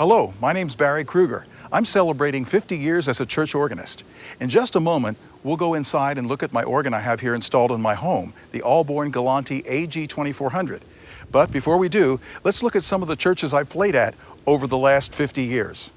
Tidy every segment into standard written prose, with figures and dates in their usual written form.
Hello, my name's Barry Krueger. I'm celebrating 50 years as a church organist. In just a moment, we'll go inside and look at my organ I have here installed in my home, the Ahlborn-Galanti AG-2400. But before we do, let's look at some of the churches I've played at over the last 50 years.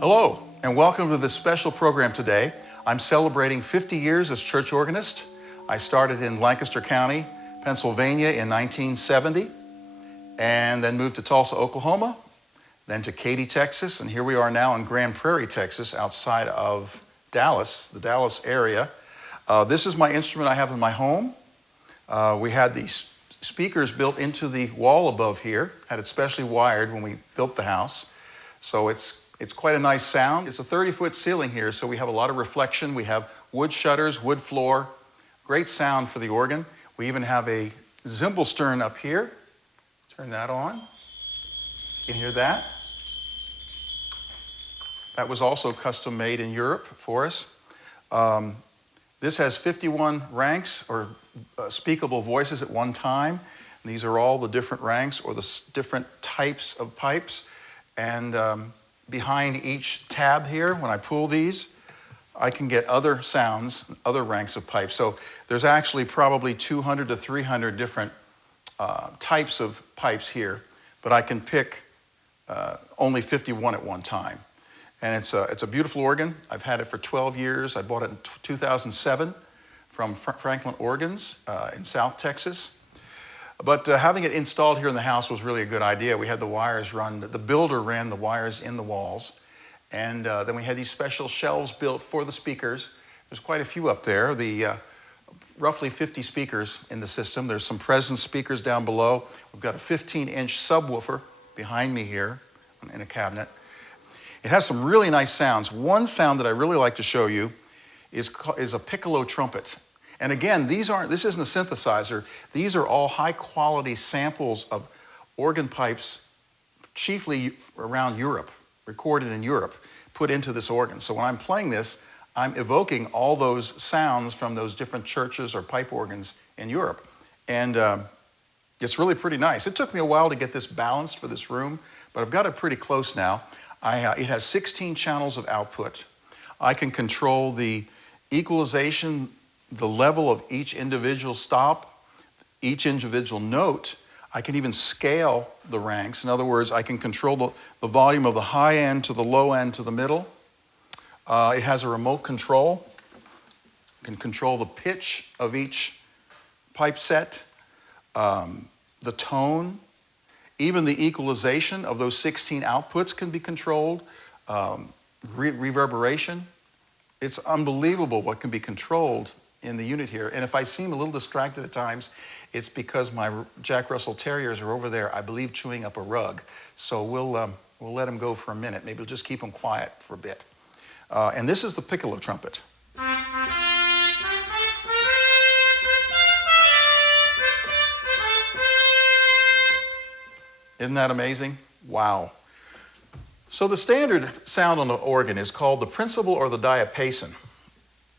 Hello, and welcome to this special program today. I'm celebrating 50 years as church organist. I started in Lancaster County, Pennsylvania in 1970, and then moved to Tulsa, Oklahoma, then to Katy, Texas, and here we are now in Grand Prairie, Texas, outside of Dallas, the Dallas area. This is my instrument I have in my home. We had these speakers built into the wall above here, had it specially wired when we built the house, so it's quite a nice sound. It's a 30-foot ceiling here, so we have a lot of reflection. We have wood shutters, wood floor, great sound for the organ. We even have a cymbal stern up here. Turn that on. You can hear that. That was also custom made in Europe for us. This has 51 ranks or speakable voices at one time. And these are all the different ranks or the different types of pipes. And behind each tab here, when I pull these, I can get other sounds, other ranks of pipes. So there's actually probably 200 to 300 different types of pipes here, but I can pick only 51 at one time. And it's a beautiful organ. I've had it for 12 years. I bought it in 2007 from Franklin Organs in South Texas. But having it installed here in the house was really a good idea. We had the wires run, the builder ran the wires in the walls. And then we had these special shelves built for the speakers. There's quite a few up there, roughly 50 speakers in the system. There's some presence speakers down below. We've got a 15-inch subwoofer behind me here in a cabinet. It has some really nice sounds. One sound that I really like to show you is a piccolo trumpet. And again, this isn't a synthesizer. These are all high-quality samples of organ pipes, chiefly around Europe, recorded in Europe, put into this organ. So when I'm playing this, I'm evoking all those sounds from those different churches or pipe organs in Europe. And it's really pretty nice. It took me a while to get this balanced for this room, but I've got it pretty close now. It has 16 channels of output. I can control the equalization, the level of each individual stop, each individual note. I can even scale the ranks. In other words, I can control the volume of the high end to the low end to the middle. It has a remote control. I can control the pitch of each pipe set, the tone, even the equalization of those 16 outputs can be controlled, reverberation. It's unbelievable what can be controlled in the unit here. And if I seem a little distracted at times, it's because my Jack Russell Terriers are over there, I believe, chewing up a rug. So we'll let them go for a minute. Maybe we'll just keep them quiet for a bit. And this is the piccolo trumpet. Isn't that amazing? Wow. So the standard sound on the organ is called the principal or the diapason.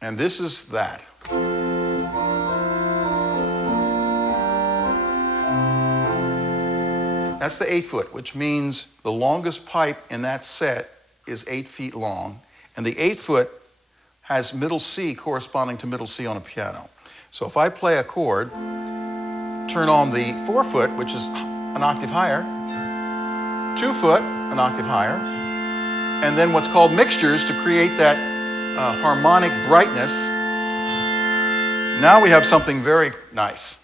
And this is that. That's the 8-foot, which means the longest pipe in that set is 8 feet long. And the 8-foot has middle C corresponding to middle C on a piano. So if I play a chord, turn on the 4-foot, which is an octave higher, 2-foot, an octave higher, and then what's called mixtures to create that harmonic brightness. Now we have something very nice.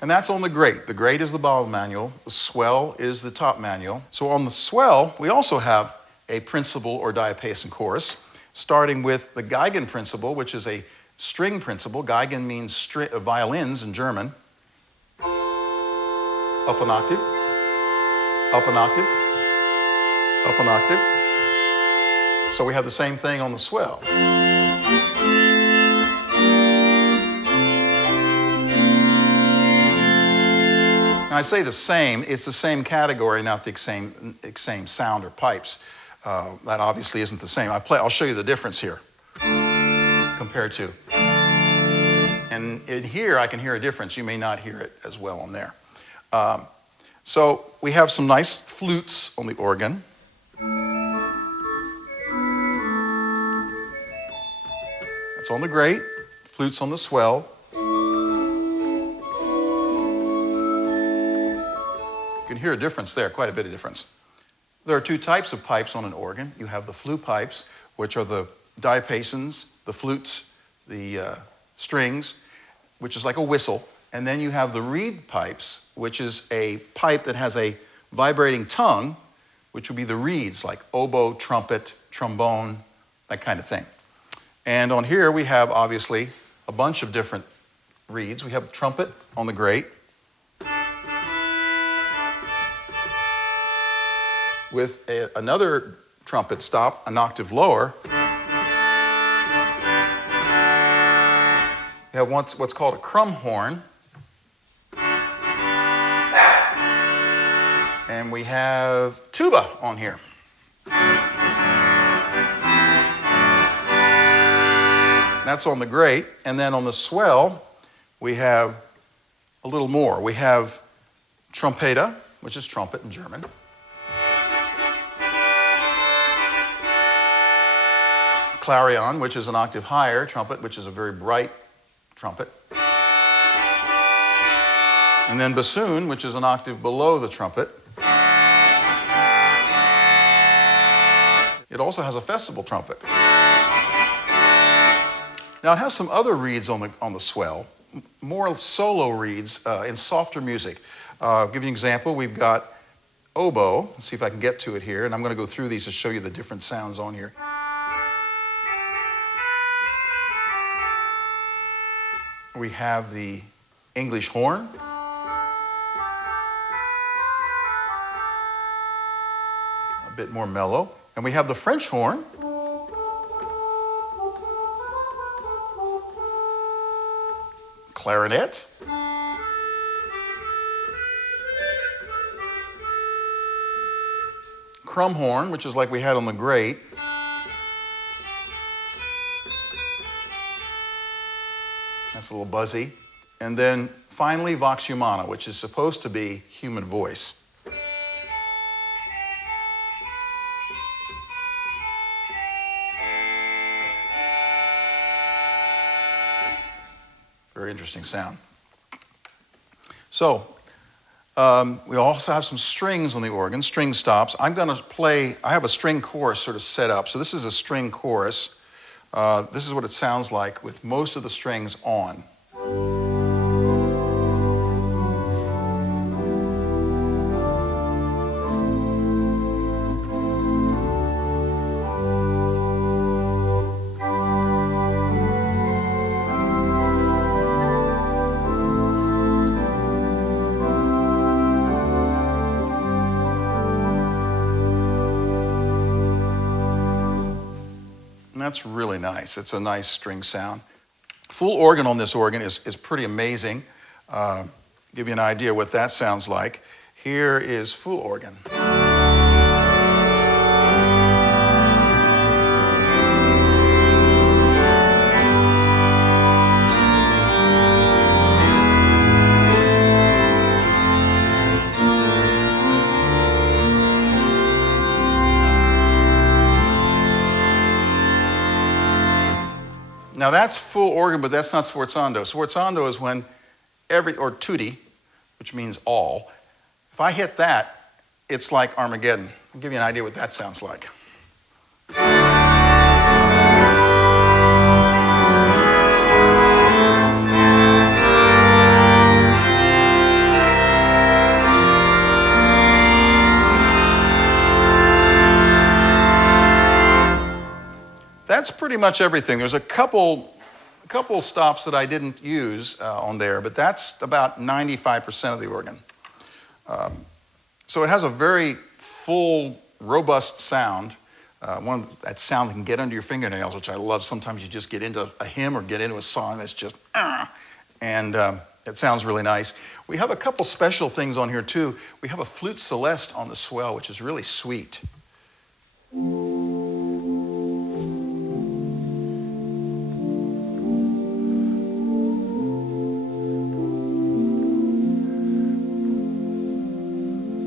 And that's on the grate. The grate is the bottom manual. The swell is the top manual. So on the swell, we also have a principal or diapason chorus, starting with the Geigen principal, which is a string principle. Geigen means violins in German. Up an octave, up an octave, up an octave. So we have the same thing on the swell. Now I say the same, it's the same category, not the same sound or pipes. That obviously isn't the same. I'll show you the difference here compared to. And in here I can hear a difference. You may not hear it as well on there. So we have some nice flutes on the organ. That's on the grate, flutes on the swell. You can hear a difference there, quite a bit of difference. There are two types of pipes on an organ. You have the flute pipes, which are the diapasons, the flutes, the strings, which is like a whistle. And then you have the reed pipes, which is a pipe that has a vibrating tongue, which would be the reeds, like oboe, trumpet, trombone, that kind of thing. And on here we have, obviously, a bunch of different reeds. We have a trumpet on the grate, with another trumpet stop, an octave lower. We have what's called a crumb horn. And we have tuba on here. That's on the grate. And then on the swell, we have a little more. We have trompeta, which is trumpet in German. Clarion, which is an octave higher, trumpet, which is a very bright trumpet. And then bassoon, which is an octave below the trumpet. It also has a festival trumpet. Now it has some other reeds on the swell, more solo reeds in softer music. I'll give you an example. We've got oboe. Let's see if I can get to it here, and I'm going to go through these to show you the different sounds on here. We have the English horn. A bit more mellow. And we have the French horn. Clarinet. Crumb horn, which is like we had on the grate. That's a little buzzy. And then finally, vox humana, which is supposed to be human voice. Very interesting sound. So, we also have some strings on the organ, string stops. I'm going to play, I have a string chorus sort of set up. So this is a string chorus. This is what it sounds like with most of the strings on. And that's really nice. It's a nice string sound. Full organ on this organ is pretty amazing. Give you an idea what that sounds like. Here is full organ. Now that's full organ, but that's not sforzando. Sforzando is when or tutti, which means all. If I hit that, it's like Armageddon. I'll give you an idea what that sounds like. That's pretty much everything. There's a couple couple stops that I didn't use on there, but that's about 95% of the organ. So it has a very full, robust sound. That sound that can get under your fingernails, which I love. Sometimes you just get into a hymn or get into a song that's just, and it sounds really nice. We have a couple special things on here too. We have a flute celeste on the swell, which is really sweet.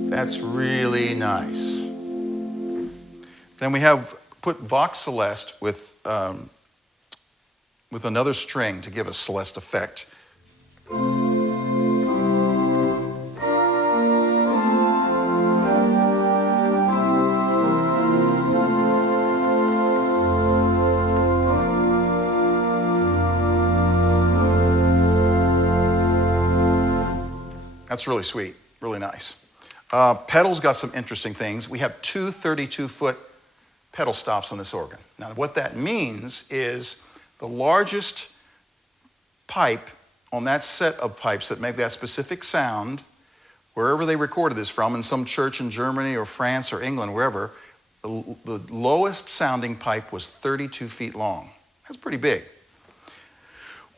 That's really nice. Then we have put Vox Celeste with another string to give a celeste effect. That's really sweet, really nice. Pedals got some interesting things. We have two 32-foot pedal stops on this organ. Now what that means is the largest pipe on that set of pipes that make that specific sound, wherever they recorded this from, in some church in Germany or France or England, wherever, the lowest sounding pipe was 32 feet long. That's pretty big.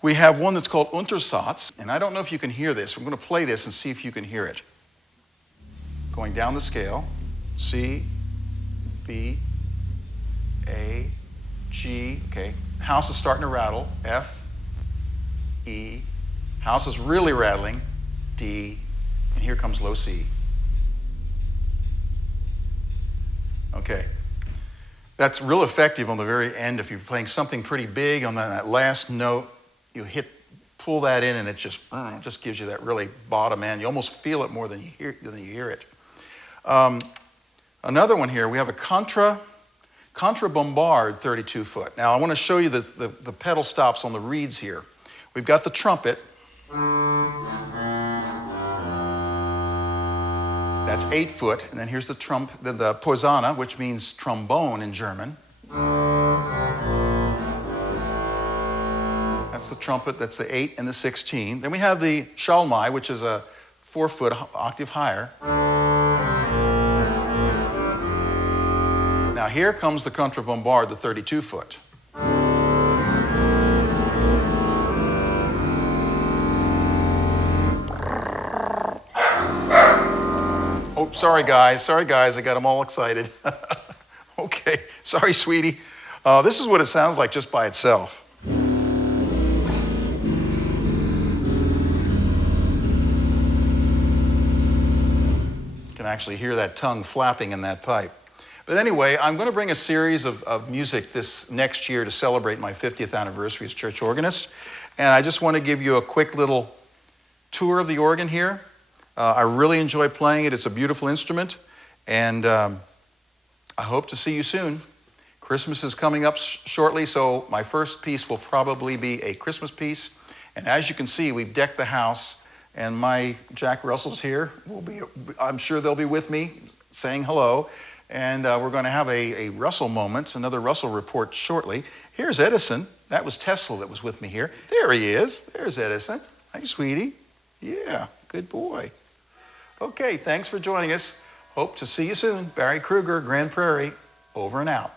We have one that's called Untersatz, and I don't know if you can hear this. I'm going to play this and see if you can hear it. Going down the scale, C, B, A, G, okay. House is starting to rattle, F, E. House is really rattling, D, and here comes low C. Okay. That's real effective on the very end. If you're playing something pretty big on that last note, you pull that in and it just gives you that really bottom end. You almost feel it more than you hear it. Another one here, we have a contra bombard 32 foot. Now I want to show you the pedal stops on the reeds here. We've got the trumpet. That's 8 foot, and then here's the Posaune, which means trombone in German. That's the trumpet, that's the 8 and the 16. Then we have the Schalmei, which is a 4 foot octave higher. Now here comes the contrabombard, the 32 foot. Oh, sorry guys, I got them all excited. Okay, sorry sweetie. This is what it sounds like just by itself. You can actually hear that tongue flapping in that pipe. But anyway, I'm going to bring a series of music this next year to celebrate my 50th anniversary as church organist. And I just want to give you a quick little tour of the organ here. I really enjoy playing it. It's a beautiful instrument. And I hope to see you soon. Christmas is coming up shortly, so my first piece will probably be a Christmas piece. And as you can see, we've decked the house. And my Jack Russell's here. I'm sure they'll be with me saying hello. And we're going to have a Russell moment, another Russell report shortly. Here's Edison. That was Tesla that was with me here. There he is. There's Edison. Hi, sweetie. Yeah, good boy. Okay, thanks for joining us. Hope to see you soon. Barry Krueger, Grand Prairie, over and out.